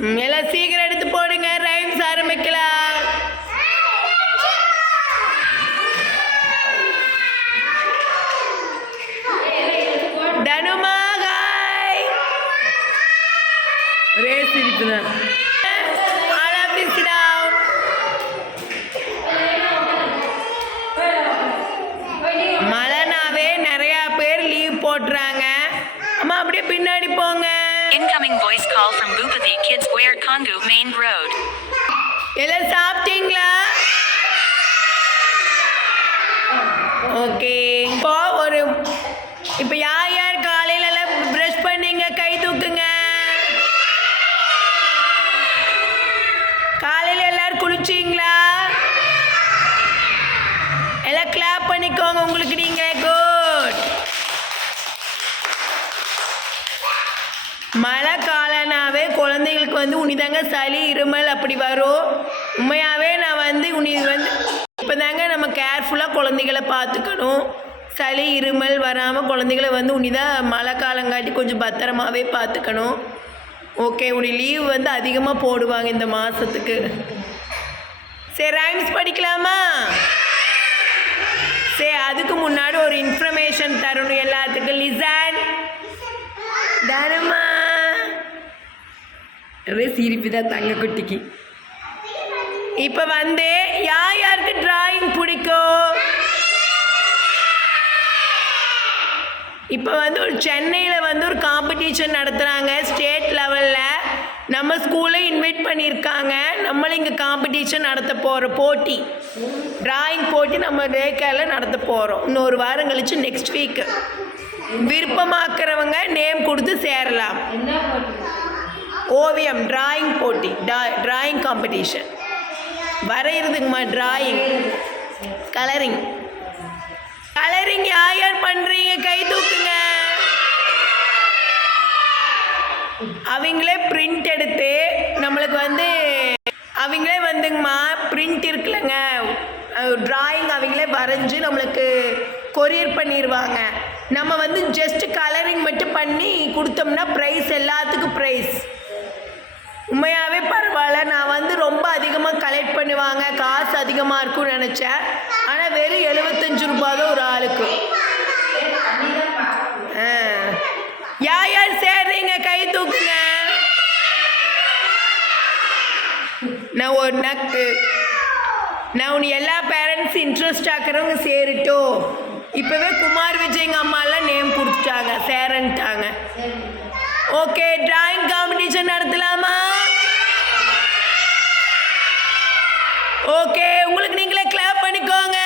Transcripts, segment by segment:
எல்லாம் சீக்கிரம் எடுத்து போடுங்க, ரைம்ஸ் ஆரம்பிக்கலாம். தனுமா ஹாய். ஒரே சிரிப்பு தான். மழைனாவே நிறைய பேர் லீவ் போட்டுறாங்க. அம்மா அப்படியே பின்னாடி போங்க. Incoming voice call from Bhupathi Kids Wear Kongu Main Road. எல்லாம் சாப்பிட்டீங்களா? ஓகே. இப்போ யார் யார் காலையில எல்லாம் ப்ரஷ் பண்ணீங்க கை தூக்குங்க. காலையில எல்லாரும் குளிச்சிங்களா? எல்லாம் கிளாப் பண்ணிக்கோங்க உங்களுக்கு நீங்க. குட். மழை காலனாவே குழந்தைங்களுக்கு உனிதாங்க சளி இருமல் அப்படி வரும். உண்மையாகவே நான் இப்போதாங்க நம்ம கேர்ஃபுல்லாக குழந்தைகளை பார்த்துக்கணும். சளி இருமல் வராமல் குழந்தைகளை உனிதான் மழை காலங்காட்டி கொஞ்சம் பத்திரமாவே பார்த்துக்கணும். ஓகே. உனி லீவ் அதிகமாக போடுவாங்க இந்த மாதத்துக்கு. சரி, ரைம்ஸ் படிக்கலாமா? சரி, அதுக்கு முன்னாடி ஒரு இன்ஃபர்மேஷன் தரணும் எல்லாத்துக்கும். லிசன். தனுமா சிரிப்பு தான் தங்க குட்டிக்கு. இப்போ யார் யாருக்கு டிராயிங் பிடிக்கும்? இப்போ ஒரு சென்னையில் ஒரு காம்படிஷன் நடத்துகிறாங்க ஸ்டேட் லெவலில். நம்ம ஸ்கூலில் இன்வைட் பண்ணியிருக்காங்க. நம்மளும் இங்கே காம்படிஷன் நடத்த போகிறோம். போட்டி, டிராயிங் போட்டி நம்ம டேக்கேரில் நடத்த போகிறோம். இன்னொரு வாரம் கழிச்சு நெக்ஸ்ட் வீக்கு. விருப்பமாக்குறவங்க நேம் கொடுத்து சேரலாம். ஓவியம், டிராயிங் போட்டி, டிராயிங் காம்படிஷன். வரைகிறதுங்கம்மா, டிராயிங், கலரிங். கலரிங் யார் யார் பண்ணுறீங்க கை தூக்குங்க. அவங்களே பிரிண்ட் எடுத்து நம்மளுக்கு அவங்களே பிரிண்ட் இருக்குல்லங்க, டிராயிங் அவங்களே வரைஞ்சி நம்மளுக்கு கொரியர் பண்ணிடுவாங்க. நம்ம ஜஸ்ட் கலரிங் மட்டும் பண்ணி கொடுத்தோம்னா ப்ரைஸ், எல்லாத்துக்கும் ப்ரைஸ். உண்மையாகவே பரவாயில்ல. நான் ரொம்ப அதிகமாக கலெக்ட் பண்ணுவாங்க, காசு அதிகமாக இருக்கும்னு நினச்சேன். ஆனால் வெறும் 75 ரூபா தான் ஒரு ஆளுக்கு. யார் யார் சேர்றீங்க கை தூக்குங்க. நான் உன்னை எல்லா பேரண்ட்ஸ் இன்ட்ரெஸ்ட் ஆக்குறவங்க சேரட்டும். இப்போவே குமார் விஜய்ங்க அம்மாலாம் நேம் கொடுத்துட்டாங்க, சேரன்ட்டாங்க. ஓகே, டிராயிங் காம்படிஷன் நடத்தலாமா? ஓகே, உங்களுக்கு நீங்களே கிளாப் பண்ணிக்கோங்க.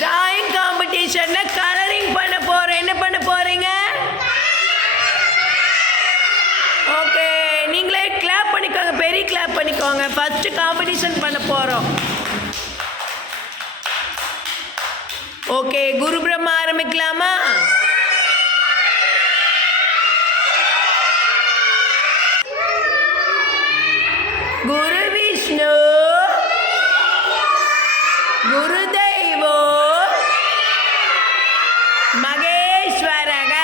டிராயிங் காம்படிஷன்ல கலரிங் பண்ண போறேன். என்ன பண்ண போறீங்க? ஓகே, நீங்களே கிளாப் பண்ணிக்கோங்க, பெரிய கிளாப் பண்ணிக்கோங்க. ஃபர்ஸ்ட் காம்படிஷன் பண்ண போறோம். ஓகே, குரு பிரம்மா ஆரம்பிக்கலாமா? குரு விஷ்ணு, குரு தெய்வோ மகேஸ்வரக,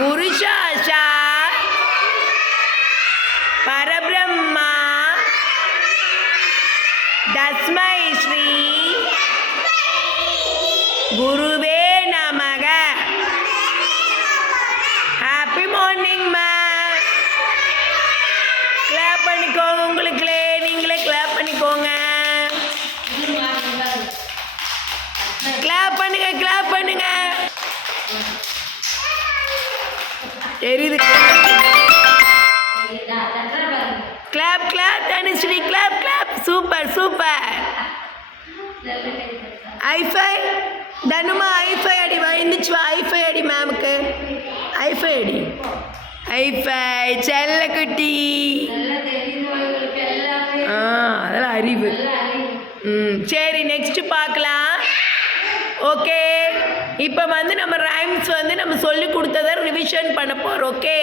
குரு சாஷா பரபிரம்மா தஸ்மை ஸ்ரீ குருவே நமக. Happy morning ma'am. கிளாப் பண்ணிக்கோங்க உங்களுக்குள்ளே, நீங்களே கிளாப் பண்ணிக்கோங்க. கிளாப் பண்ணுங்க, கிளாப் பண்ணுங்க. தெரியுது. Clap clap Dhanushree, clap clap. Super super. High five தனுமா, ஐஃபை அடி. வந்துச்சு, ஐஃபை அடி மேமுக்கு. ஐஃபை அடி. ஐஃபை செல்லக்குட்டி. அதெல்லாம் அறிவு. சரி, நெக்ஸ்ட் பார்க்கலாம். ஓகே, இப்போ நம்ம ரைம்ஸ் நம்ம சொல்லி கொடுத்ததை ரிவிஷன் பண்ண போகிறோம். ஓகே.